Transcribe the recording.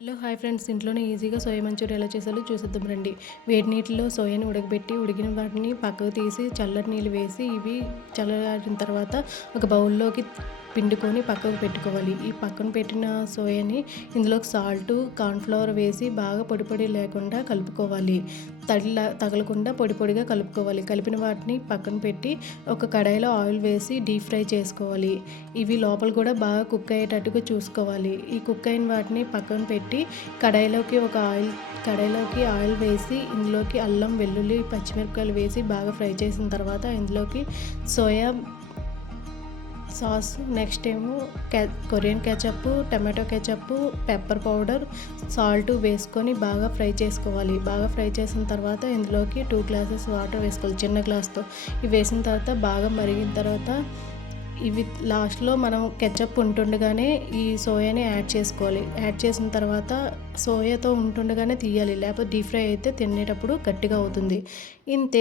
Hello hi friends, ఇంట్లోనే ఈజీగా soya Manchuria ఎలా చేసాలో చూసేద్దాం రండి. వేడి నీటిలో సోయాని ఉడకబెట్టి ఉడికిన వాటిని పక్కకు తీసి చల్లటి నీళ్ళు వేసి ఇవి చల్లగారిన తర్వాత ఒక బౌల్లోకి పిండుకొని పక్కకు పెట్టుకోవాలి. ఈ పక్కన పెట్టిన సోయాని ఇందులోకి సాల్టు, కార్న్‌ఫ్లవర్ వేసి బాగా పొడి పొడి లేకుండా కలుపుకోవాలి. తగలకుండా పొడి పొడిగా కలుపుకోవాలి. కలిపిన వాటిని పక్కన పెట్టి ఒక కడాయిలో ఆయిల్ వేసి డీప్ ఫ్రై చేసుకోవాలి. ఇవి లోపల కూడా బాగా కుక్ అయ్యేటట్టుగా చూసుకోవాలి. ఈ కుక్ అయిన వాటిని పక్కన పెట్టి కడాయిలోకి ఆయిల్ వేసి ఇందులోకి అల్లం, వెల్లుల్లి, పచ్చిమిరపకాయలు వేసి బాగా ఫ్రై చేసిన తర్వాత ఇందులోకి సోయా సాస్, నెక్స్ట్ ఏమో Korean ketchup, tomato ketchup, pepper powder, salt వేసుకొని బాగా ఫ్రై చేసుకోవాలి. బాగా ఫ్రై చేసిన తర్వాత ఇందులోకి 2 గ్లాసెస్ వాటర్ వేసుకోవాలి చిన్న గ్లాస్తో. ఇవి వేసిన తర్వాత బాగా మరిగిన తర్వాత ఇవి లాస్ట్లో మనం కెచప్ ఉంటుండగానే ఈ సోయాని యాడ్ చేసుకోవాలి. యాడ్ చేసిన తర్వాత సోయాతో ఉంటుండగానే తీయాలి, లేకపోతే డీప్ ఫ్రై అయితే తినేటప్పుడు గట్టిగా అవుతుంది. ఇంతే.